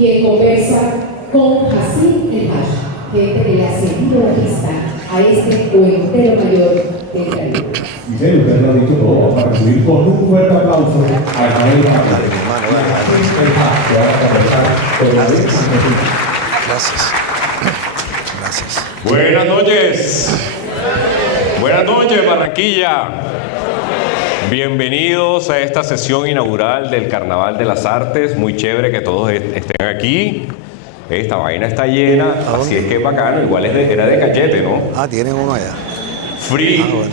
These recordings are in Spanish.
quien conversa con Hassim El Haj, gente que le ha seguido la pista a este cuentero mayor del Caribe. Y usted lo ha dicho todo, vamos a recibir con un fuerte aplauso a Ismael Haj. Gracias. Gracias. Buenas noches. Buenas noches, Barranquilla. Bienvenidos a esta sesión inaugural del Carnaval de las Artes. Muy chévere que todos estén aquí. Esta vaina está llena, así es que es bacano. Igual era de Cachete, ¿no? Ah, tienen uno allá. Free. Bueno.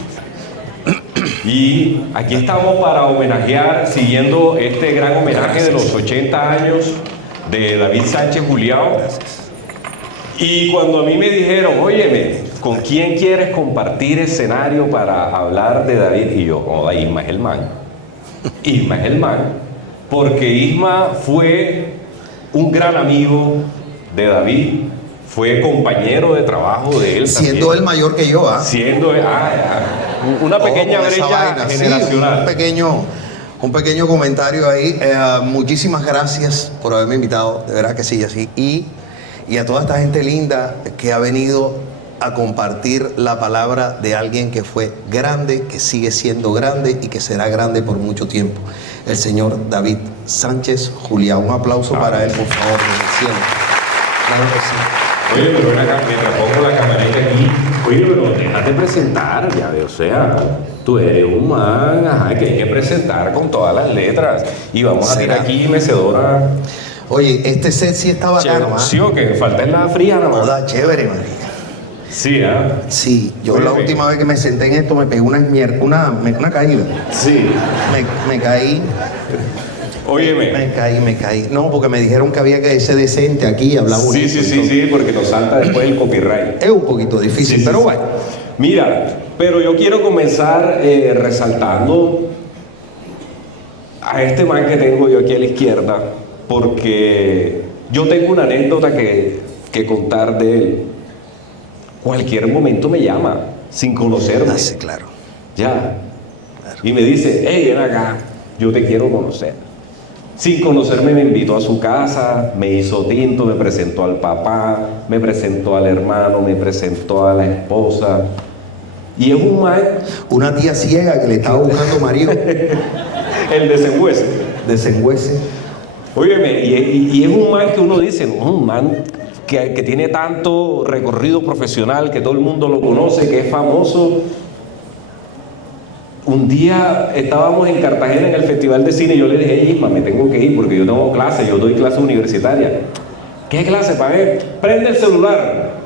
Y aquí estamos para homenajear, siguiendo este gran homenaje de los 80 años de David Sánchez Julião. Y cuando a mí me dijeron, óyeme, ¿con quién quieres compartir escenario para hablar de David? Y yo, oh, Isma es el man. Isma es el man. Porque Isma fue un gran amigo de David, fue compañero de trabajo de él. Siendo también. él mayor que yo, ¿ah? Siendo una pequeña brecha generacional. Sí, un pequeño comentario ahí. Muchísimas gracias por haberme invitado, de verdad que sí, así. Y a toda esta gente linda que ha venido a compartir la palabra de alguien que fue grande, que sigue siendo grande y que será grande por mucho tiempo. El señor David Sánchez Julião. Un aplauso para él, por favor, en el cielo. Claro que sí. Oye, pero ven acá, mientras pongo la camarita aquí, oye, pero déjate presentar, ya ve, o sea, tú eres un man, ajá, que hay que presentar con todas las letras. Y vamos a tirar aquí mecedora. Oye, este set sí está bacano, ¿ah? Sí, o que falta es la fría nada más. Toda chévere, marica. Sí, ¿ah? Sí, yo Oye, la última vez que me senté en esto me pegué una caída. Sí. Me caí. Óyeme. Me caí. No, porque me dijeron que había que ser decente aquí y hablar bonito. Sí, porque nos salta después el copyright. Es un poquito difícil, pero bueno. Mira, pero yo quiero comenzar resaltando a este man que tengo yo aquí a la izquierda, porque yo tengo una anécdota que contar de él. Cualquier momento me llama, sin conocerme. Ah, sí, claro. Ya. Claro. Y me dice, hey, ven acá, yo te quiero conocer. Sin conocerme me invitó a su casa, me hizo tinto, me presentó al papá, me presentó al hermano, me presentó a la esposa. Y es un man... Una tía ciega que le estaba buscando marido. El desengüese. Desengüese. Óyeme, y es un man que uno dice, un man que tiene tanto recorrido profesional, que todo el mundo lo conoce, que es famoso. Un día estábamos en Cartagena en el Festival de Cine y yo le dije, Isma, me tengo que ir porque yo tengo clase, yo doy clase universitaria. ¿Qué clase? Para ver, prende el celular.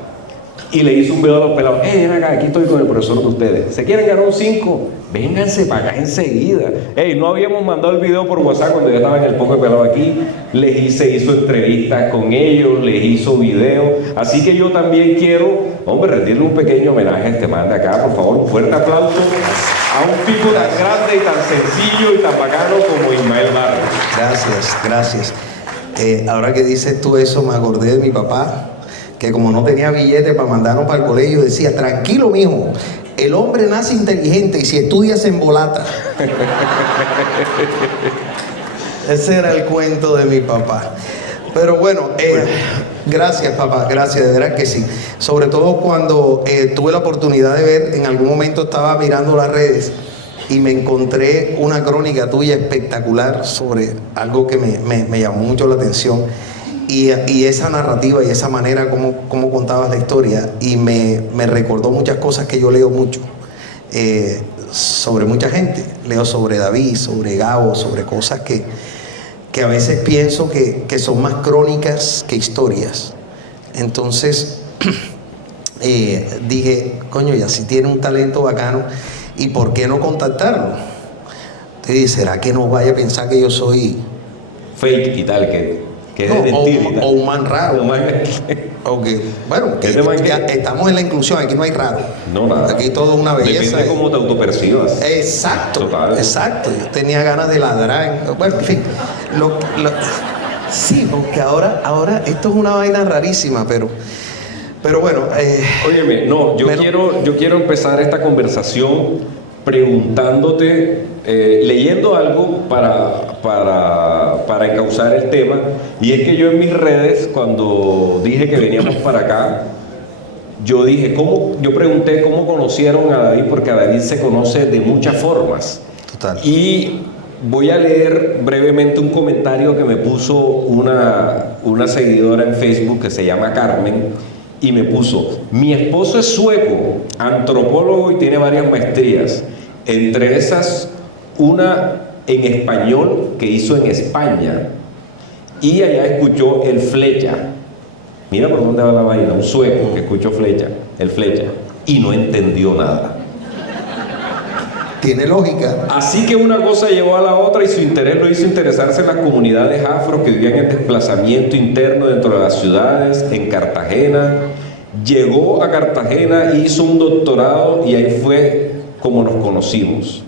Y le hizo un video a los pelados, ven acá, aquí estoy con el profesor de ustedes. ¿Se quieren ganar un 5? Vénganse para acá enseguida. No habíamos mandado el video por WhatsApp cuando ya estaba en el Poco de Pelado aquí. Se hizo entrevistas con ellos, les hizo video. Así que yo también quiero, hombre, rendirle un pequeño homenaje a este man de acá, por favor. Un fuerte aplauso a un tipo tan grande y tan sencillo y tan bacano como Ismael Barrios. Gracias. Ahora que dices tú eso, me acordé de mi papá, que como no tenía billete para mandarnos para el colegio, decía, tranquilo, mijo, el hombre nace inteligente y si estudia se embolata. Ese era el cuento de mi papá. Pero bueno, gracias, papá, gracias, de verdad que sí. Sobre todo cuando tuve la oportunidad de ver, en algún momento estaba mirando las redes y me encontré una crónica tuya espectacular sobre algo que me llamó mucho la atención. Y esa narrativa y esa manera como contabas la historia, y me recordó muchas cosas que yo leo mucho sobre mucha gente. Leo sobre David, sobre Gabo, sobre cosas que a veces pienso que son más crónicas que historias. Entonces dije, coño, ya si tiene un talento bacano, ¿y por qué no contactarlo? Entonces, ¿será que no vaya a pensar que yo soy fake y tal, que no, o un man raro? Okay. Bueno, estamos en la inclusión, aquí no hay raro. No, nada. Aquí todo es una belleza. Depende cómo te autopercibas. Exacto. Total. Exacto. Yo tenía ganas de ladrar. Bueno, en fin. Sí, porque ahora esto es una vaina rarísima, pero bueno. Óyeme, no, yo quiero empezar esta conversación preguntándote leyendo algo para encauzar el tema, y es que yo en mis redes, cuando dije que veníamos para acá, yo pregunté cómo conocieron a David, porque a David se conoce de muchas formas. Total. Y voy a leer brevemente un comentario que me puso una seguidora en Facebook que se llama Carmen, y me puso: mi esposo es sueco, antropólogo y tiene varias maestrías, entre esas una en español que hizo en España, y allá escuchó el Flecha. Mira por dónde va la vaina, un sueco que escuchó el Flecha, y no entendió nada. Tiene lógica. Así que una cosa llevó a la otra y su interés lo hizo interesarse en las comunidades afro que vivían en desplazamiento interno dentro de las ciudades, en Cartagena. Llegó a Cartagena, hizo un doctorado y ahí fue como nos conocimos.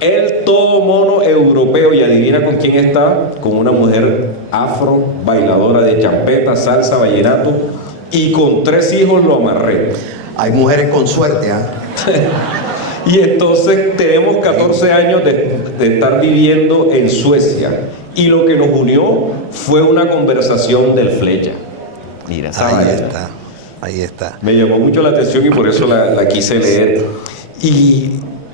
Él todo mono europeo, y adivina con quién está, con una mujer afro, bailadora de champeta, salsa, vallenato, y con 3 hijos lo amarré. Hay mujeres con suerte, ¿ah? Y entonces tenemos 14 años de estar viviendo en Suecia, y lo que nos unió fue una conversación del Flecha. Mira, Ahí está. Me llamó mucho la atención y por eso la quise leer. Y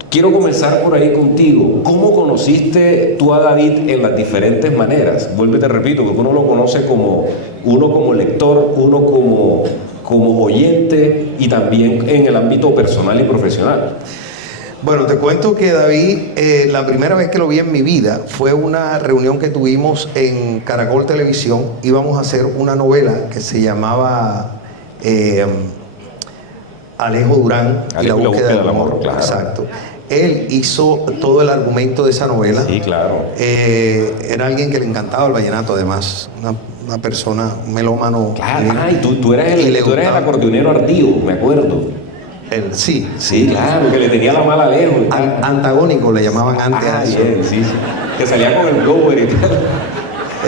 quiero comenzar por ahí contigo. ¿Cómo conociste tú a David en las diferentes maneras? Vuelve, te repito, que uno lo conoce uno como lector, uno como oyente, y también en el ámbito personal y profesional. Bueno, te cuento que David, la primera vez que lo vi en mi vida fue una reunión que tuvimos en Caracol Televisión. Íbamos a hacer una novela que se llamaba Alejo Durán y la búsqueda del amor. Claro. Exacto. Él hizo todo el argumento de esa novela. Sí, claro. Era alguien que le encantaba el vallenato, además. Una persona, un melómano. Claro, y tú eres el acordeonero ardido, me acuerdo. Sí, claro, que le tenía la mala Alejo. Antagónico le llamaban antes a eso. Bien, sí. Que salía con el blower y tal.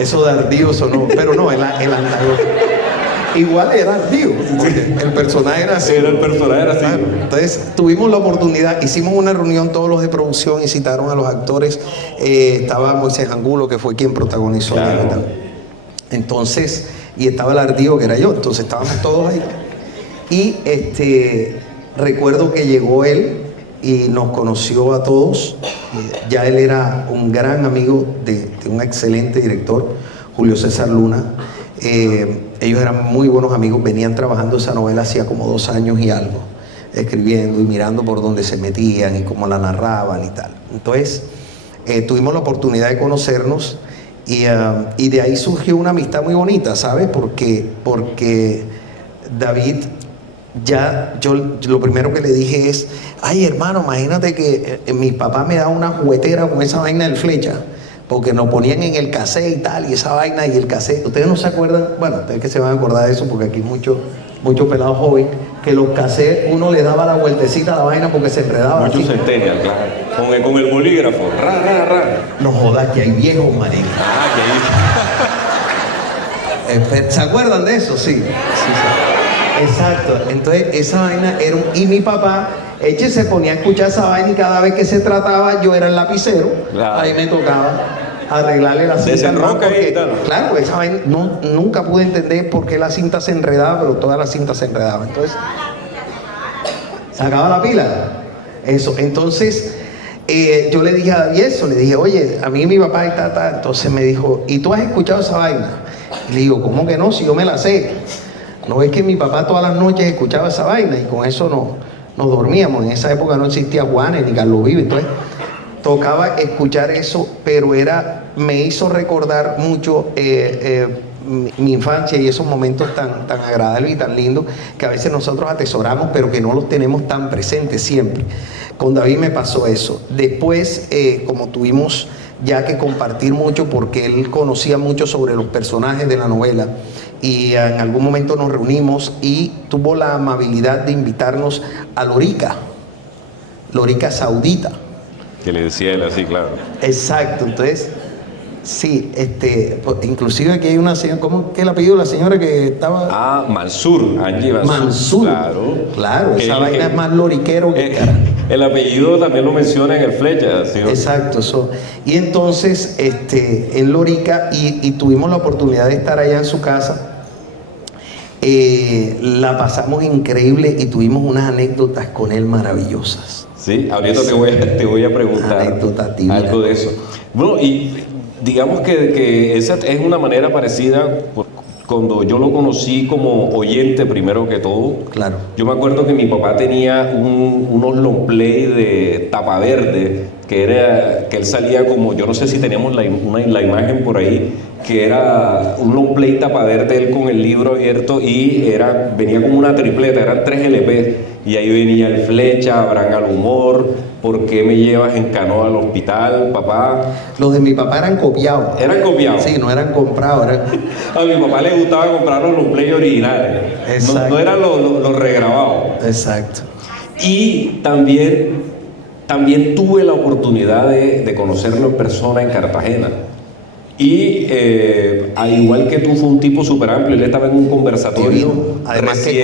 Eso de ardido sonó, pero no, el antagónico. Igual era ardido, porque el personaje era así. El personaje era así. Claro. Entonces tuvimos la oportunidad, hicimos una reunión todos los de producción y citaron a los actores. Estaba Moisés Angulo, que fue quien protagonizó. Claro. Entonces, y estaba el ardido, que era yo. Entonces estábamos todos ahí. Y recuerdo que llegó él y nos conoció a todos. Ya él era un gran amigo de un excelente director, Julio César Luna. Ellos eran muy buenos amigos, venían trabajando esa novela hacía como 2 años y algo, escribiendo y mirando por dónde se metían y cómo la narraban y tal. Entonces, tuvimos la oportunidad de conocernos y de ahí surgió una amistad muy bonita, ¿sabes? Porque David, yo lo primero que le dije es: ay, hermano, imagínate que mi papá me da una juguetera con esa vaina del Flecha, porque nos ponían en el cassette y tal, y esa vaina y el cassette. Ustedes no se acuerdan, bueno, ustedes que se van a acordar de eso, porque aquí hay mucho pelado joven, que los cassettes uno le daba la vueltecita a la vaina porque se enredaba. Muchos centennial, claro. Con el bolígrafo. No jodas, que hay viejos, marico. ¿Se acuerdan de eso? Sí. Exacto. Entonces, esa vaina era y mi papá, se ponía a escuchar esa vaina, y cada vez que se trataba, yo era el lapicero. Claro. Ahí me tocaba arreglarle la cinta. Claro, esa vaina, nunca pude entender por qué la cinta se enredaba, pero toda la cinta se enredaba. Entonces, sacaba la pila. Eso. Entonces, yo le dije a David eso, le dije: oye, a mí mi papá y tal. Entonces me dijo: ¿y tú has escuchado esa vaina? Y le digo: ¿cómo que no? Si yo me la sé. No es que mi papá todas las noches escuchaba esa vaina y con eso nos dormíamos. En esa época no existía Juanes ni Carlos Vives, entonces tocaba escuchar eso, pero me hizo recordar mucho mi infancia y esos momentos tan agradables y tan lindos que a veces nosotros atesoramos, pero que no los tenemos tan presentes siempre. Con David me pasó eso. Después, como tuvimos ya que compartir mucho, porque él conocía mucho sobre los personajes de la novela, y en algún momento nos reunimos y tuvo la amabilidad de invitarnos a Lorica Saudita. Que le decía él así, claro. Exacto. Entonces, sí, inclusive aquí hay una señora, ¿cómo que el apellido de la señora que estaba? Mansur, Angie Mansur. Mansur. Claro, esa vaina es más loriquero que cara. El apellido también lo menciona en el Flecha, ¿sí? Exacto, eso. Y entonces, en Lorica, y tuvimos la oportunidad de estar allá en su casa. La pasamos increíble y tuvimos unas anécdotas con él maravillosas. Sí, ahorita te voy a preguntar Anécdota tibia. algo de eso. Bueno, y digamos que esa es una manera parecida. Cuando yo lo conocí como oyente primero que todo, Claro. yo me acuerdo que mi papá tenía unos long play de tapa verde, que él salía como, yo no sé si tenemos la imagen por ahí, que era un long play tapa verde, él con el libro abierto y venía como una tripleta, eran 3 LP. Y ahí venía el Flecha, Abraham al humor, ¿por qué me llevas en canoa al hospital, papá? Los de mi papá eran copiados. Eran copiados. Sí, no eran comprados. A mi papá le gustaba comprar los play originales. Exacto. No eran los regrabados. Exacto. Y también tuve la oportunidad de conocerlo en persona en Cartagena. Y al igual que tú, fue un tipo súper amplio. Él estaba en un conversatorio. Divino. Además que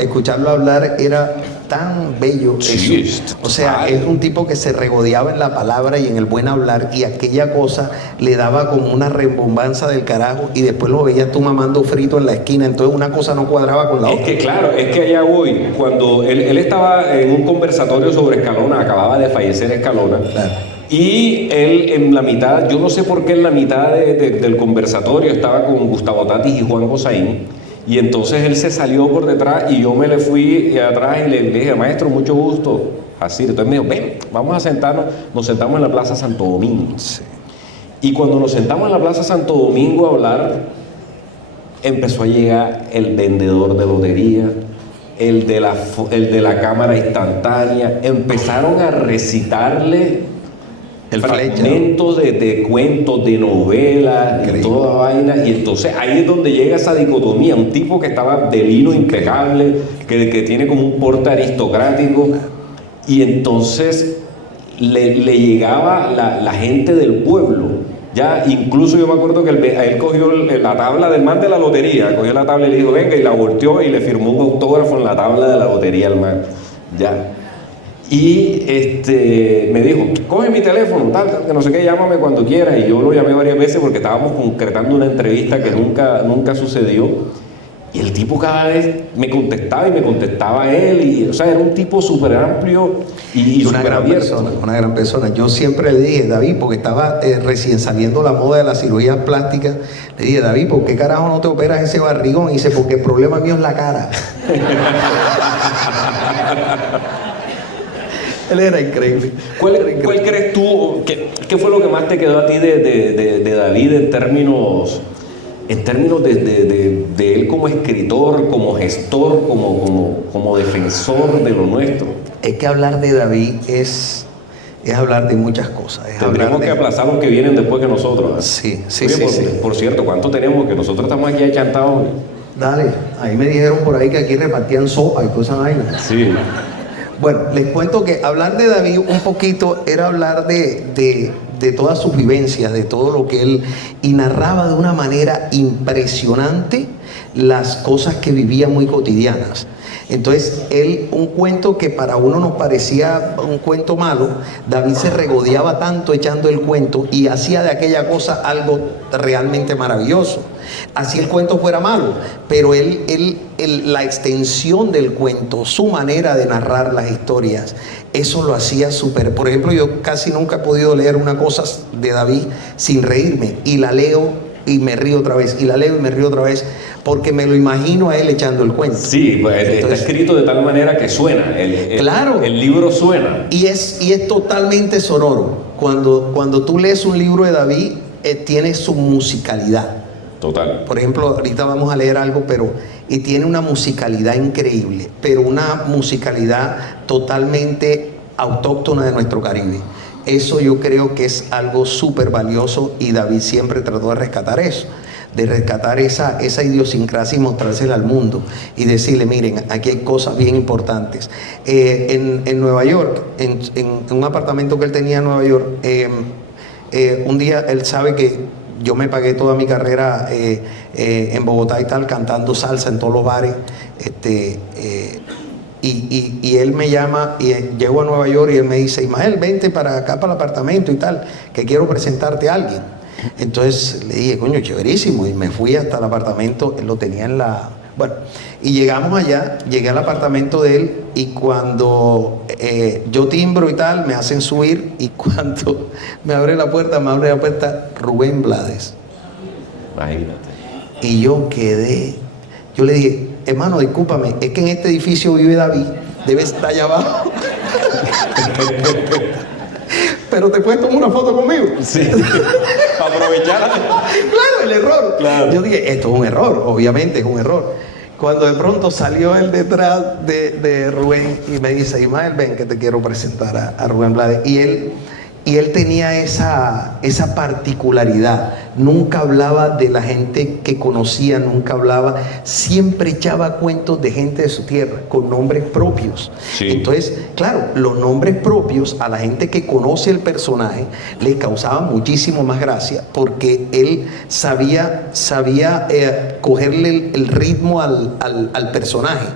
escucharlo hablar era tan bello. Sí, eso. O sea, es un tipo que se regodeaba en la palabra y en el buen hablar, y aquella cosa le daba como una rembombanza del carajo, y después lo veías tú mamando frito en la esquina. Entonces una cosa no cuadraba con la otra. Es que claro, es que allá voy. Cuando él estaba en un conversatorio sobre Escalona, acababa de fallecer Escalona. Claro. Y él en la mitad, yo no sé por qué en la mitad del conversatorio estaba con Gustavo Tatis y Juan Gosaín, y entonces él se salió por detrás y yo me le fui atrás y le dije, maestro, mucho gusto. Así, entonces me dijo, ven, vamos a sentarnos. Nos sentamos en la Plaza Santo Domingo. Sí. Y cuando nos sentamos en la Plaza Santo Domingo a hablar, empezó a llegar el vendedor de lotería, el de la cámara instantánea, empezaron a recitarle fragmentos de cuentos, de novelas, de toda vaina. Y entonces ahí es donde llega esa dicotomía. Un tipo que estaba de lino impecable, que tiene como un porte aristocrático, y entonces le llegaba la gente del pueblo. Ya, incluso yo me acuerdo que él cogió la tabla del man de la lotería, cogió la tabla y le dijo, venga, y la volteó y le firmó un autógrafo en la tabla de la lotería al man. Ya. Y me dijo, coge mi teléfono, tal, que no sé qué, llámame cuando quieras. Y yo lo llamé varias veces porque estábamos concretando una entrevista que nunca sucedió. Y el tipo cada vez me contestaba y me contestaba él. Y, o sea, era un tipo súper amplio y una gran persona, una gran persona. Yo siempre le dije, David, porque estaba recién saliendo la moda de las cirugías plásticas, le dije, David, ¿por qué carajo no te operas ese barrigón? Y dice, porque el problema mío es la cara. Él era increíble. ¿Cuál crees tú, qué fue lo que más te quedó a ti de David en términos de él como escritor, como gestor, como defensor de lo nuestro? Es que hablar de David es hablar de muchas cosas. Tendremos que aplazar los que vienen después que nosotros. Sí. Por cierto, ¿cuánto tenemos? Que nosotros estamos aquí achantados. Dale, ahí me dijeron por ahí que aquí repartían sopa y cosas ahí. Sí. Bueno, les cuento que hablar de David un poquito era hablar de todas sus vivencias, de todo lo que él, y narraba de una manera impresionante las cosas que vivía muy cotidianas. Entonces, un cuento que para uno nos parecía un cuento malo, David se regodeaba tanto echando el cuento y hacía de aquella cosa algo realmente maravilloso. Así el cuento fuera malo, pero la extensión del cuento, su manera de narrar las historias, eso lo hacía súper. Por ejemplo, yo casi nunca he podido leer una cosa de David sin reírme, y la leo y me río otra vez, y la leo y me río otra vez, porque me lo imagino a él echando el cuento. Sí, pues está escrito de tal manera que suena. Claro. El libro suena. Y es totalmente sonoro. Cuando tú lees un libro de David, tiene su musicalidad. Total. Por ejemplo, ahorita vamos a leer algo, y tiene una musicalidad increíble, pero una musicalidad totalmente autóctona de nuestro Caribe. Eso yo creo que es algo súper valioso, y David siempre trató de rescatar eso, de rescatar esa idiosincrasia y mostrársela al mundo y decirle, miren, aquí hay cosas bien importantes. En Nueva York, en un apartamento que él tenía en Nueva York, un día él sabe que yo me pagué toda mi carrera en Bogotá y tal, cantando salsa en todos los bares. y él me llama y llego a Nueva York y él me dice, Ismael, vente para acá, para el apartamento y tal, que quiero presentarte a alguien. Entonces le dije, coño, chéverísimo, y me fui hasta el apartamento, él lo tenía en la... Bueno, y llegamos allá, llegué al apartamento de él y cuando yo timbro y tal, me hacen subir y cuando me abre la puerta Rubén Blades. Imagínate. Y yo quedé, yo le dije, hermano, discúlpame, es que en este edificio vive David, debe estar allá abajo. Pero te puedes tomar una foto conmigo. Sí. Aprovechar. Claro, el error. Claro. Yo dije, esto es un error, obviamente es un error. Cuando de pronto salió él detrás de Rubén y me dice, Ismael, ven que te quiero presentar a Rubén Blades. Y él tenía esa particularidad. Nunca hablaba de la gente que conocía, nunca hablaba, siempre echaba cuentos de gente de su tierra, con nombres propios. Sí. Entonces, claro, los nombres propios a la gente que conoce el personaje le causaban muchísimo más gracia, porque él sabía cogerle el ritmo al personaje.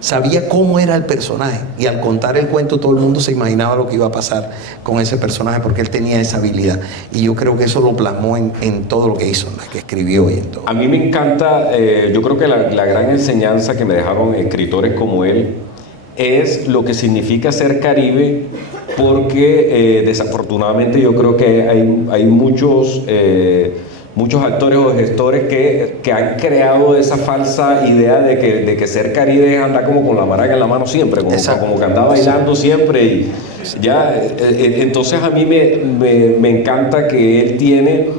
Sabía cómo era el personaje y al contar el cuento todo el mundo se imaginaba lo que iba a pasar con ese personaje porque él tenía esa habilidad y yo creo que eso lo plasmó en todo lo que hizo, en la que escribió y en todo. A mí me encanta, yo creo que la gran enseñanza que me dejaron escritores como él es lo que significa ser Caribe, porque desafortunadamente yo creo que hay muchos actores o gestores que han creado esa falsa idea de que ser Caribe es andar como con la maraca en la mano siempre, como que andaba bailando siempre y ya, entonces a mí me encanta que él tiene,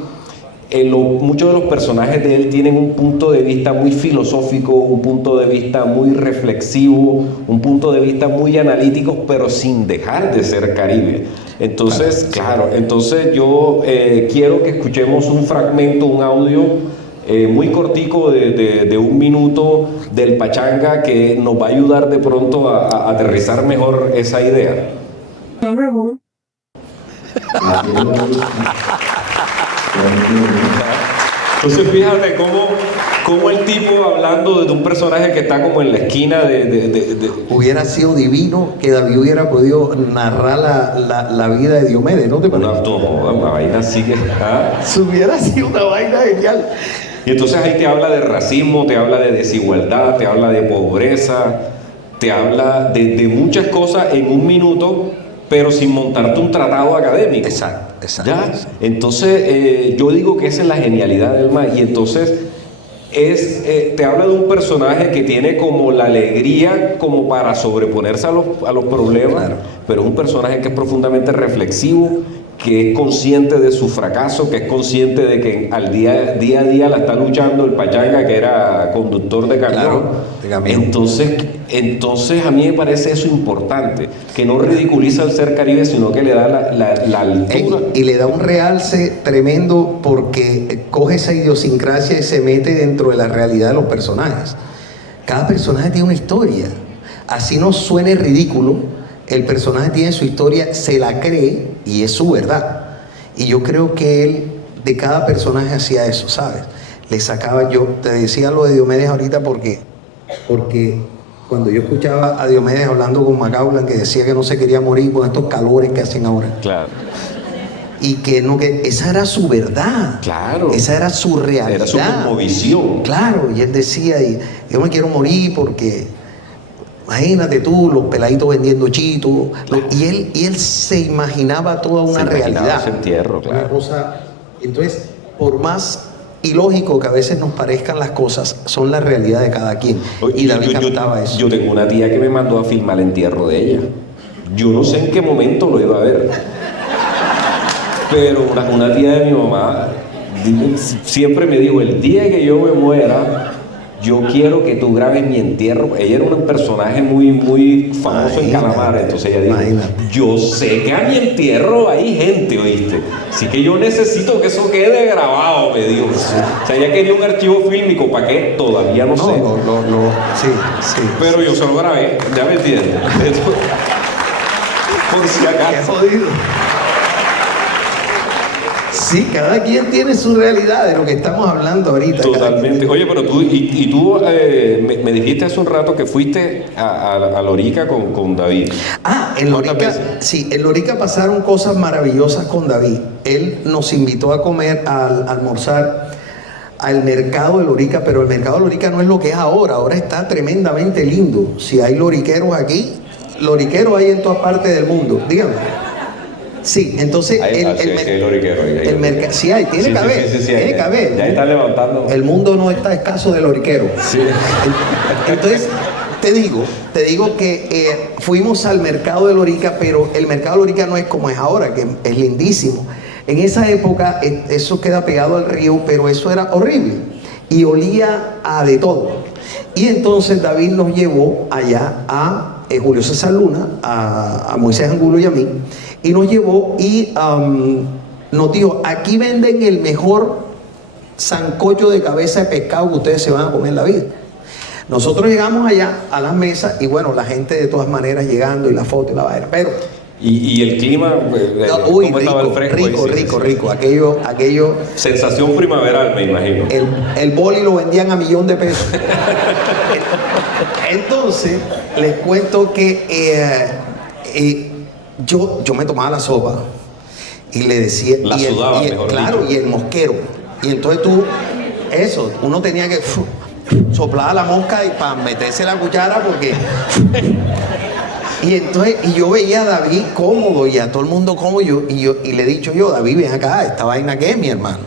muchos de los personajes de él tienen un punto de vista muy filosófico, un punto de vista muy reflexivo, un punto de vista muy analítico, pero sin dejar de ser Caribe. Entonces, claro, entonces yo quiero que escuchemos un fragmento, un audio muy cortico de 1 minuto del Pachanga que nos va a ayudar de pronto a aterrizar mejor esa idea. Entonces fíjate cómo el tipo hablando de un personaje que está como en la esquina Hubiera sido divino que David hubiera podido narrar la vida de Diomedes, ¿no te parece? una vaina así que... Hubiera sido una vaina genial. Y entonces ahí te habla de racismo, te habla de desigualdad, te habla de pobreza, te habla de muchas cosas en 1 minuto, pero sin montarte un tratado académico. Exacto. ¿Ya? Entonces, yo digo que esa es la genialidad del man. Y entonces, te habla de un personaje que tiene como la alegría como para sobreponerse a los problemas, Claro. pero es un personaje que es profundamente reflexivo, que es consciente de su fracaso, que es consciente de que día a día la está luchando el Pachanga, que era conductor de camión. Claro, de camión. Entonces a mí me parece eso importante, que no ridiculiza el ser Caribe, sino que le da la altura. Y le da un realce tremendo porque coge esa idiosincrasia y se mete dentro de la realidad de los personajes. Cada personaje tiene una historia. Así no suene ridículo, el personaje tiene su historia, se la cree y es su verdad. Y yo creo que él de cada personaje hacía eso, ¿sabes? Le sacaba, yo te decía lo de Diomedes ahorita porque cuando yo escuchaba a Diomedes hablando con Macaulay, que decía que no se quería morir con estos calores que hacen ahora. Claro. Y que esa era su verdad. Claro. Esa era su realidad. Era su cosmovisión. Claro, y él decía, yo me quiero morir porque, imagínate tú, los peladitos vendiendo chitos. Y él se imaginaba toda una realidad. Ese entierro, claro. Una cosa. Entonces, por más ilógico que a veces nos parezcan las cosas, son la realidad de cada quien. Y David cantaba eso. Yo tengo una tía que me mandó a filmar el entierro de ella. Yo no sé en qué momento lo iba a ver. Pero una tía de mi mamá siempre me dijo, el día que yo me muera, yo quiero que tú grabes mi entierro. Ella era un personaje muy famoso en Calamar, entonces ella dijo, yo sé que a mi entierro hay gente, ¿oíste? Así que yo necesito que eso quede grabado, me dijo. O sea, ella quería un archivo fílmico, ¿para qué? Todavía no sé. Sí. Pero yo se lo grabé, ya me entiendes. Por si acaso. Qué jodido. Sí, cada quien tiene su realidad de lo que estamos hablando ahorita. Totalmente. Oye, pero tú, tú me dijiste hace un rato que fuiste a Lorica con David. Ah, en ¿Cuántas Lorica, veces? sí, en Lorica pasaron cosas maravillosas con David. Él nos invitó a comer, a almorzar al mercado de Lorica, pero el mercado de Lorica no es lo que es ahora. Ahora está tremendamente lindo. Si hay loriqueros aquí, loriqueros hay en todas partes del mundo. Dígame. Sí, entonces El loriquero. el mercado, sí hay, tiene que haber, tiene que haber. Ya está levantando. El mundo no está escaso de loriqueros. Sí. Entonces, te digo que fuimos al mercado de Lorica, pero el mercado de Lorica no es como es ahora, que es lindísimo. En esa época eso queda pegado al río, pero eso era horrible y olía a de todo. Y entonces David nos llevó allá a Julio César Luna, a Moisés Angulo y a mí, y nos llevó y nos dijo, aquí venden el mejor sancocho de cabeza de pescado que ustedes se van a comer en la vida. Nosotros llegamos allá a las mesas y bueno, la gente de todas maneras llegando y la foto y la vaina, pero... Y el clima, uy, ¿cómo estaba el fresco? rico. Aquello... Sensación primaveral, me imagino. El boli lo vendían a $1.000.000. Entonces, les cuento que yo me tomaba la sopa y le decía... La sudaba, mejor claro, dicho. y el mosquero. Y entonces uno tenía que soplar la mosca y para meterse la cuchara porque... Y yo veía a David cómodo y a todo el mundo cómodo y le he dicho yo, David, ven acá, esta vaina que es, mi hermano.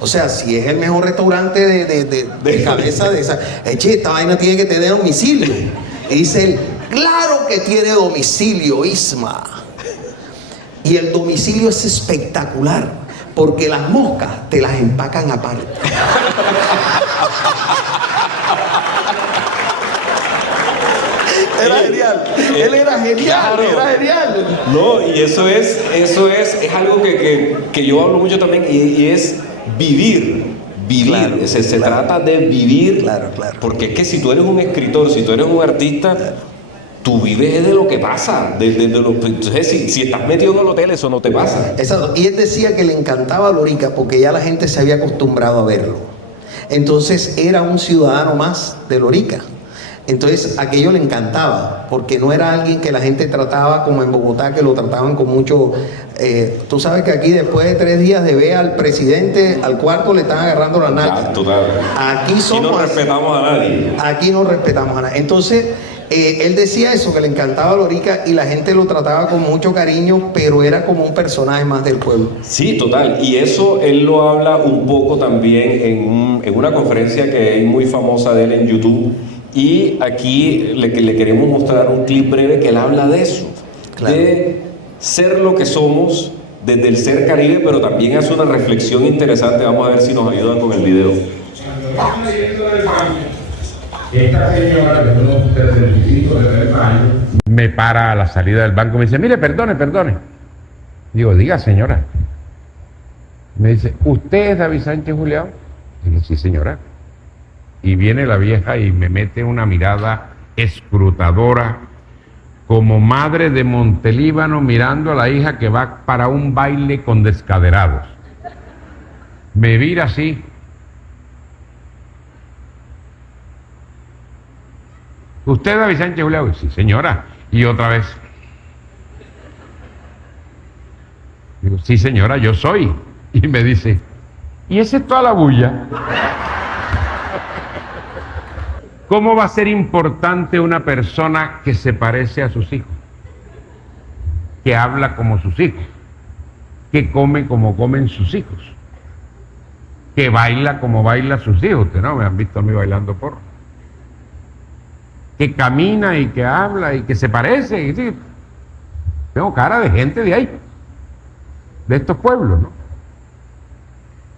O sea, si es el mejor restaurante de cabeza de esa, esta vaina tiene que tener domicilio. Y dice él, claro que tiene domicilio, Isma. Y el domicilio es espectacular, porque las moscas te las empacan aparte. Era genial, él era genial, Claro. era genial. No, y eso es algo que yo hablo mucho también, y es vivir. Claro, se claro. trata de vivir. Claro. Porque es que si tú eres un escritor, si tú eres un artista, tú vives de lo que pasa. Entonces, si estás metido en el hotel, eso no te pasa. Exacto. Y él decía que le encantaba Lorica porque ya la gente se había acostumbrado a verlo. Entonces era un ciudadano más de Lorica. Entonces aquello le encantaba, porque no era alguien que la gente trataba como en Bogotá, que lo trataban con mucho... tú sabes que aquí después de 3 días de ver al presidente, al cuarto le están agarrando la nalga. Total. Aquí somos... no respetamos a nadie. Aquí no respetamos a nadie. Entonces, él decía eso, que le encantaba Lorica y la gente lo trataba con mucho cariño, pero era como un personaje más del pueblo. Sí, total. Y eso él lo habla un poco también en una conferencia que es muy famosa de él en YouTube. Y aquí le queremos mostrar un clip breve que él habla de eso. Claro. De ser lo que somos desde el ser Caribe, pero también hace una reflexión interesante. Vamos a ver si nos ayuda con el video. Cuando estamos yendo del baño, esta señora de unos 35 de el baño me para a la salida del banco y me dice, mire, perdone. Digo, diga, señora. Me dice, ¿usted es David Sánchez Julián? Digo, sí, señora. Y viene la vieja y me mete una mirada escrutadora, como madre de Montelíbano mirando a la hija que va para un baile con descaderados. Me vira así. ¿Usted es David Sánchez Julián? Sí, señora. Y otra vez. Digo, sí, señora, yo soy. Y me dice, ¿y esa es toda la bulla? ¿Cómo va a ser importante una persona que se parece a sus hijos? Que habla como sus hijos, que come como comen sus hijos, que baila como bailan sus hijos? Ustedes no me han visto a mí bailando porro. Que camina y que habla y que se parece. Y sí, tengo cara de gente de ahí, de estos pueblos, ¿no?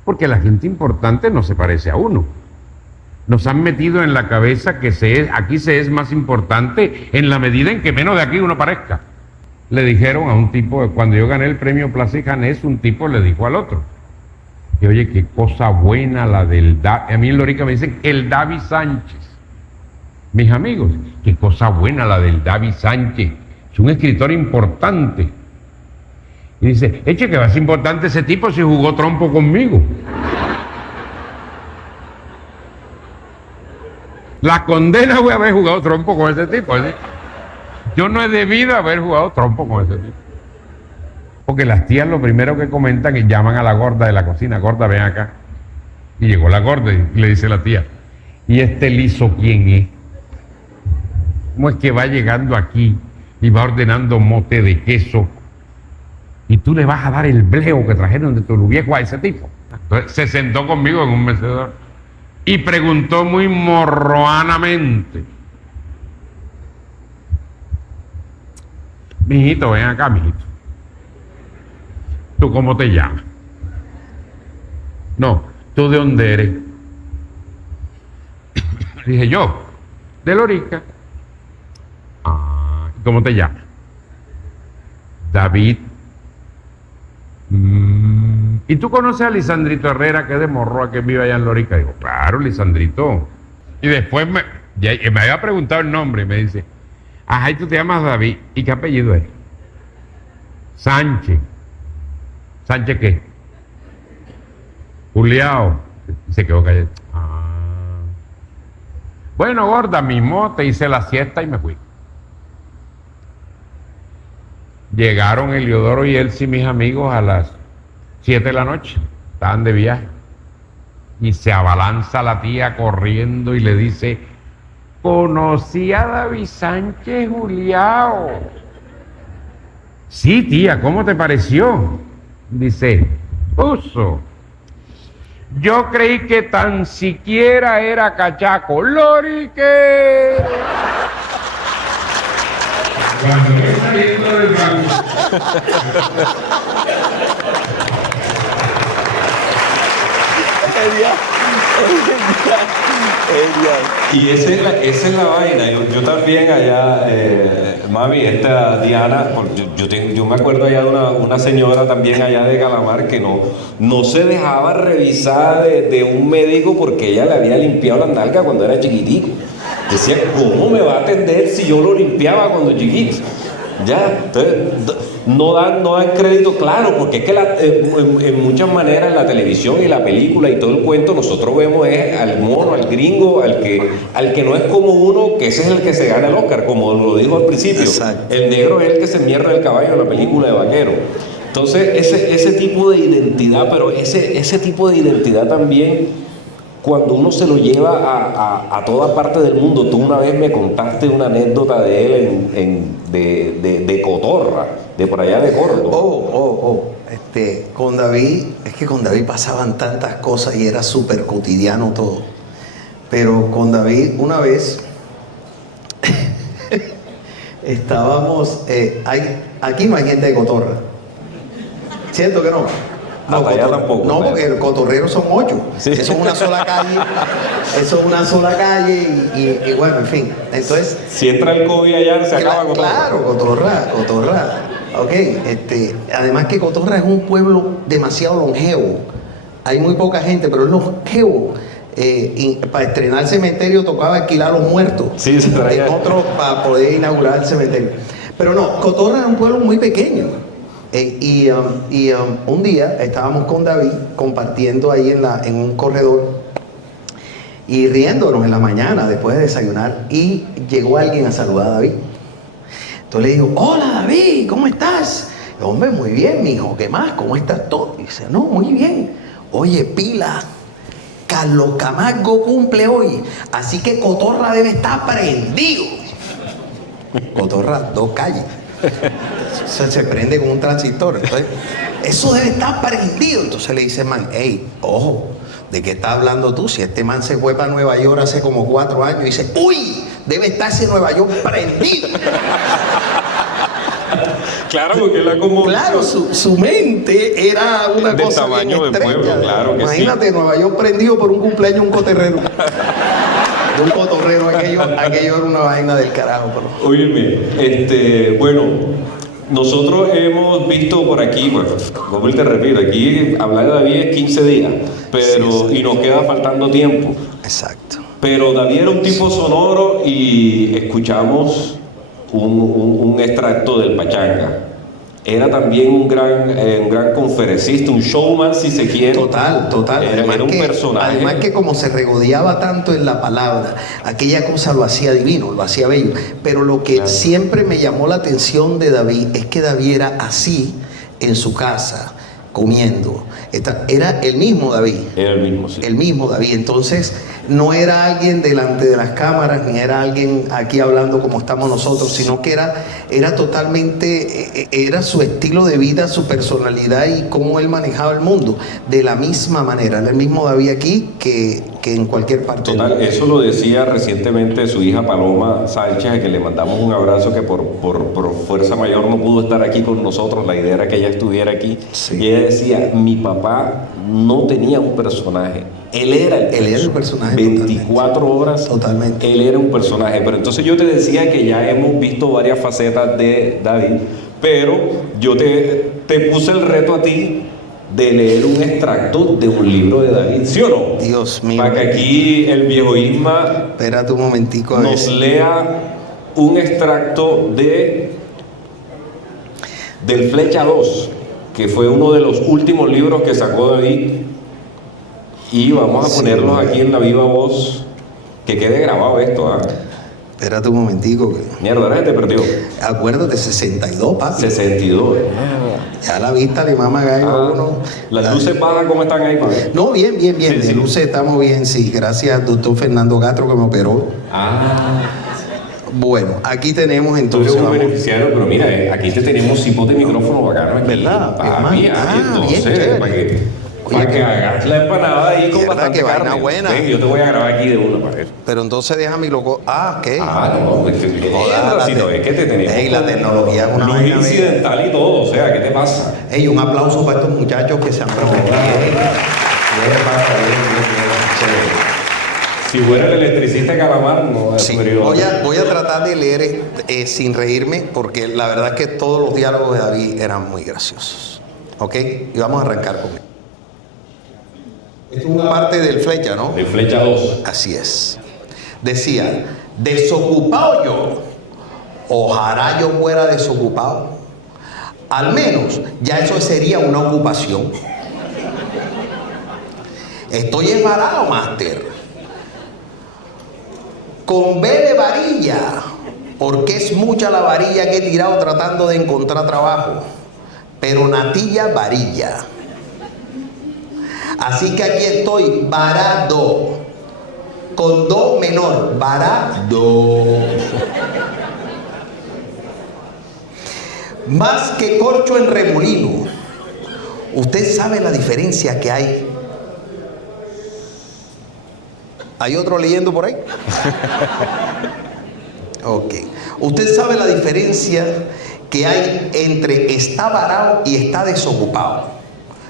Porque la gente importante no se parece a uno. Nos han metido en la cabeza que aquí se es más importante en la medida en que menos de aquí uno parezca. Le dijeron a un tipo, cuando yo gané el premio Plaza y Janés, un tipo le dijo al otro, que oye, qué cosa buena la del David. A mí en Lorica me dicen el David Sánchez. Mis amigos, qué cosa buena la del David Sánchez. Es un escritor importante. Y dice, eche, que va a ser importante ese tipo si jugó trompo conmigo. La condena fue haber jugado trompo con ese tipo. ¿Sí? Yo no he debido haber jugado trompo con ese tipo. Porque las tías lo primero que comentan es llaman a la gorda de la cocina, gorda, ven acá. Y llegó la gorda y le dice la tía, ¿y este liso quién es? ¿Cómo es que va llegando aquí y va ordenando mote de queso? Y tú le vas a dar el bleo que trajeron de tu viejo a ese tipo. Entonces se sentó conmigo en un mecedor y preguntó muy morroanamente, mijito, ven acá, mijito. ¿Tú cómo te llamas? No, ¿tú de dónde eres? Dije yo, de Lorica. Ah, ¿cómo te llamas? David. ¿Y tú conoces a Lisandrito Herrera, que es de Morroa, que vive allá en Lorica? Digo, claro, Lisandrito. Y después me había preguntado el nombre y me dice, ajá, ¿y tú te llamas David? ¿Y qué apellido es? Sánchez. ¿Sánchez qué? Juliao. Y se quedó callado. Ah. Bueno, gorda, mismo te hice la siesta y me fui. Llegaron Eliodoro y Elsie, mis amigos, a las 7 de la noche. Estaban de viaje. Y se abalanza la tía corriendo y le dice, conocí a David Sánchez Juliao. Sí, tía, ¿cómo te pareció? Dice, uso. Yo creí que tan siquiera era cachaco. ¡Lorique! Cuando voy saliendo del banco, Y esa es la vaina. Yo también allá, mami, esta Diana, yo me acuerdo allá de una señora también allá de Calamar que no se dejaba revisar de un médico porque ella le había limpiado la nalga cuando era chiquitico. Decía, ¿cómo me va a atender si yo lo limpiaba cuando chiquito? Ya, entonces no dan crédito, claro, porque es que en muchas maneras la televisión y la película y todo el cuento nosotros vemos es al mono, al gringo, al que no es como uno, que ese es el que se gana el Oscar, como lo dijo al principio. Exacto. El negro es el que se mierda el caballo en la película de vaquero. Entonces ese tipo de identidad, pero ese tipo de identidad también, cuando uno se lo lleva a toda parte del mundo. Tú una vez me contaste una anécdota de él de Cotorra, de por allá de Córdoba. Con David, es que con David pasaban tantas cosas y era súper cotidiano todo. Pero con David, una vez, estábamos, aquí no hay gente de Cotorra. ¿Cierto que no? No, allá tampoco. No, porque el cotorrero son 8. Sí. Eso es una sola calle. Eso es una sola calle y bueno, en fin. Entonces, Si entra el COVID allá, se acaba Cotorra. claro, Cotorra. Ok, además que Cotorra es un pueblo demasiado longevo. Hay muy poca gente, pero es longevo. Para estrenar el cementerio tocaba alquilar los muertos. Sí, se traía. En otro para poder inaugurar el cementerio. Pero no, Cotorra es un pueblo muy pequeño. Un día estábamos con David compartiendo ahí en un corredor y riéndonos en la mañana después de desayunar, y llegó alguien a saludar a David. Entonces le digo, hola David, ¿cómo estás? Y, hombre, muy bien, mijo, ¿qué más? ¿Cómo estás todo? Y dice, no, muy bien. Oye, pila, Carlos Camargo cumple hoy, así que Cotorra debe estar prendido. Cotorra, 2 calles. Se prende con un transistor. Entonces, eso debe estar prendido. Entonces le dice, man, hey, ojo, ¿de qué estás hablando tú? Si este man se fue para Nueva York hace como 4 años, y dice, uy, debe estar ese Nueva York prendido. Claro, porque la como Claro, su mente era una de cosa bien tamaño de estrecha. pueblo, claro que Imagínate, sí. Nueva York prendido por un cumpleaños de un cotorrero. De un cotorrero, aquello era una vaina del carajo. Pero... Óyeme, bueno, nosotros hemos visto por aquí, pues, como te repito, aquí hablar de David es 15 días, pero Sí. y nos queda faltando tiempo. Exacto. Pero David era un tipo sonoro y escuchamos un extracto del Pachanga. era también un gran conferencista, un showman si se quiere. Total, total. Era un personaje. Además que como se regodeaba tanto en la palabra, aquella cosa lo hacía divino, lo hacía bello. Pero lo que siempre me llamó la atención de David es que David era así en su casa, comiendo. Era el mismo David. Era el mismo, sí. El mismo David. Entonces, no era alguien delante de las cámaras, ni era alguien aquí hablando como estamos nosotros, sino que era totalmente, era su estilo de vida, su personalidad y cómo él manejaba el mundo. De la misma manera, era el mismo David aquí que en cualquier parte Total, del mundo. eso lo decía recientemente su hija Paloma Sánchez, a que le mandamos un abrazo, que por fuerza mayor no pudo estar aquí con nosotros. La idea era que ella estuviera aquí. Sí. Y ella decía, mi papá no tenía un personaje, él era el personaje. 24 horas, Totalmente. él era un personaje. Pero entonces yo te decía que ya hemos visto varias facetas de David, pero yo te puse el reto a ti de leer un extracto de un libro de David, ¿sí o no? Dios mío. Para que aquí el viejo Isma Espérate un momentico a ver. nos lea un extracto del Flecha 2, que fue uno de los últimos libros que sacó David, y vamos a ponerlos aquí en la viva voz, que quede grabado esto. ¿Ah? Espérate un momentico. Mierda, ahora se te perdió. Acuérdate, 62, papi. 62. Ya la vista le mama gallo a uno. Las luces bajas, ¿cómo están ahí, padre? No, bien. Sí, de sí. luces estamos bien, sí. Gracias al doctor Fernando Gatro que me operó. Bueno, aquí tenemos Tú entonces. eres un vamos- beneficiario, pero mira, aquí te tenemos cipos de micrófono bacano aquí. ¿Verdad? Papi, Bien, entonces, chévere. para que hagas la empanada ahí con Mierda, bastante qué vaina carne. buena. Ven, yo te voy a grabar aquí de una para eso. Pero entonces deja mi loco. ¿Qué? No, pues, Joda, si no es que te tenemos. Ey, la tecnología es una luz vaina incidental y todo, o sea, ¿qué te pasa? Ey, un aplauso para estos muchachos que se han preocupado. Si fuera el electricista Calamar, no Sí, voy a tratar de leer sin reírme, porque la verdad es que todos los diálogos de David eran muy graciosos. ¿Ok? Y vamos a arrancar con él. Esto es una parte del Flecha, ¿no? De Flecha 2. Así es. Decía, desocupado yo, ojalá yo fuera desocupado. Al menos ya eso sería una ocupación. Estoy embarado, máster. Con B de varilla, porque es mucha la varilla que he tirado tratando de encontrar trabajo. Pero natilla varilla. Así que aquí estoy, varado. Con do menor, varado. Más que corcho en remolino. ¿Usted sabe la diferencia que hay? ¿Hay otro leyendo por ahí? Ok. ¿Usted sabe la diferencia que hay entre está varado y está desocupado?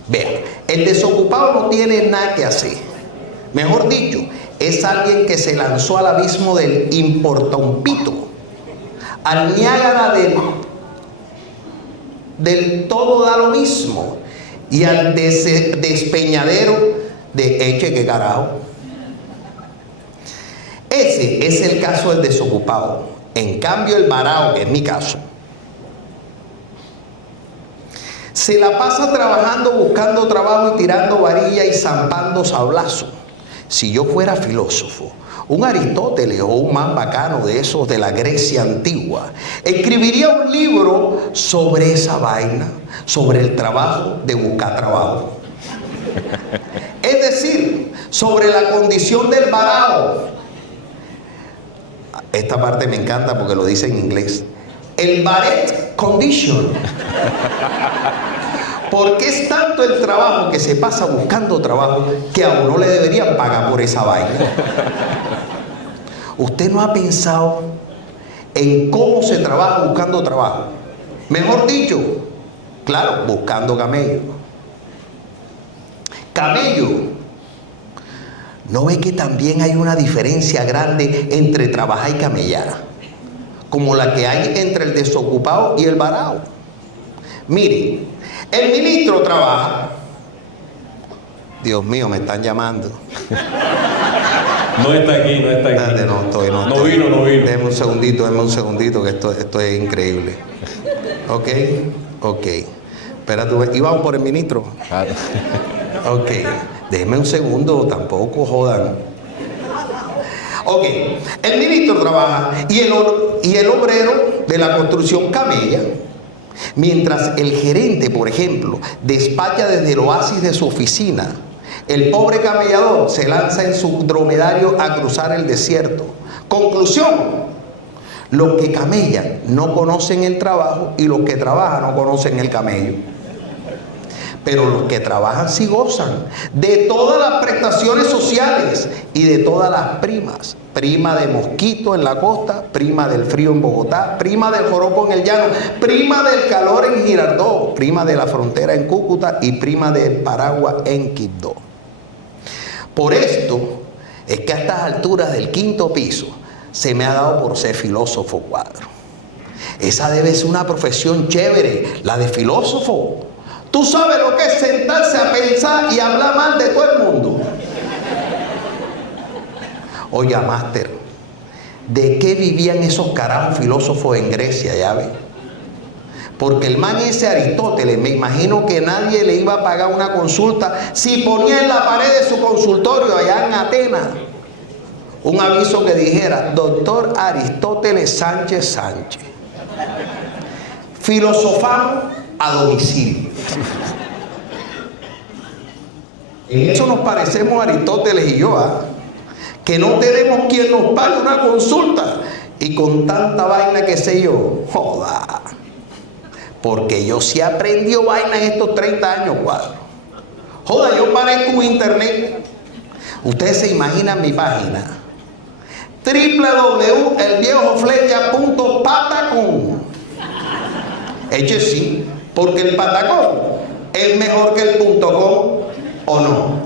Vea, el desocupado no tiene nada que hacer. Mejor dicho, es alguien que se lanzó al abismo del importa un pito, al Niágara del todo da lo mismo, y al despeñadero de eche que carajo. Ese es el caso del desocupado. En cambio, el varao, que es mi caso, se la pasa trabajando, buscando trabajo y tirando varilla y zampando sablazo. Si yo fuera filósofo, un Aristóteles o un más bacano de esos de la Grecia antigua, escribiría un libro sobre esa vaina, sobre el trabajo de buscar trabajo. Es decir, sobre la condición del varao. Esta parte me encanta porque lo dice en inglés. El Barrett Condition. Porque es tanto el trabajo que se pasa buscando trabajo que a uno le deberían pagar por esa vaina. ¿Usted no ha pensado en cómo se trabaja buscando trabajo? Mejor dicho, claro, buscando camello. Camello. ¿No ve que también hay una diferencia grande entre trabajar y camellar? Como la que hay entre el desocupado y el varao. Mire, el ministro trabaja. Dios mío, me están llamando. No está aquí, no está aquí. Espérate, no estoy. No vino. Déjame un segundito, que esto es increíble. ¿Ok? Ok. Espérate, íbamos por el ministro. Claro. Ok. Déjeme un segundo, tampoco jodan. Ok. El ministro trabaja y el obrero de la construcción camella. Mientras el gerente, por ejemplo, despacha desde el oasis de su oficina, el pobre camellador se lanza en su dromedario a cruzar el desierto. Conclusión: los que camellan no conocen el trabajo y los que trabajan no conocen el camello. Pero los que trabajan sí gozan de todas las prestaciones sociales y de todas las primas. Prima de mosquito en la costa, prima del frío en Bogotá, prima del joropo en el llano, prima del calor en Girardot, prima de la frontera en Cúcuta y prima del paraguas en Quibdó. Por esto es que a estas alturas del 5º piso se me ha dado por ser filósofo, cuadro. Esa debe ser una profesión chévere, la de filósofo. Tú sabes lo que es sentarse a pensar y hablar mal de todo el mundo. Oiga, máster, ¿de qué vivían esos carajos filósofos en Grecia, ya ves? Porque el man ese Aristóteles, me imagino que nadie le iba a pagar una consulta si ponía en la pared de su consultorio allá en Atenas un aviso que dijera: doctor Aristóteles Sánchez Sánchez, filosofamos a domicilio. En eso nos parecemos Aristóteles y yo, ¿ah? Que no tenemos quien nos pague una consulta y con tanta vaina que sé yo, joda, porque yo sí aprendió vaina en estos 30 años, cuadro. Joda, yo parezco un internet. Ustedes se imaginan mi página: www.elviejoflecha.patacón. Eche sí, porque el patacón es mejor que el .com, ¿o no?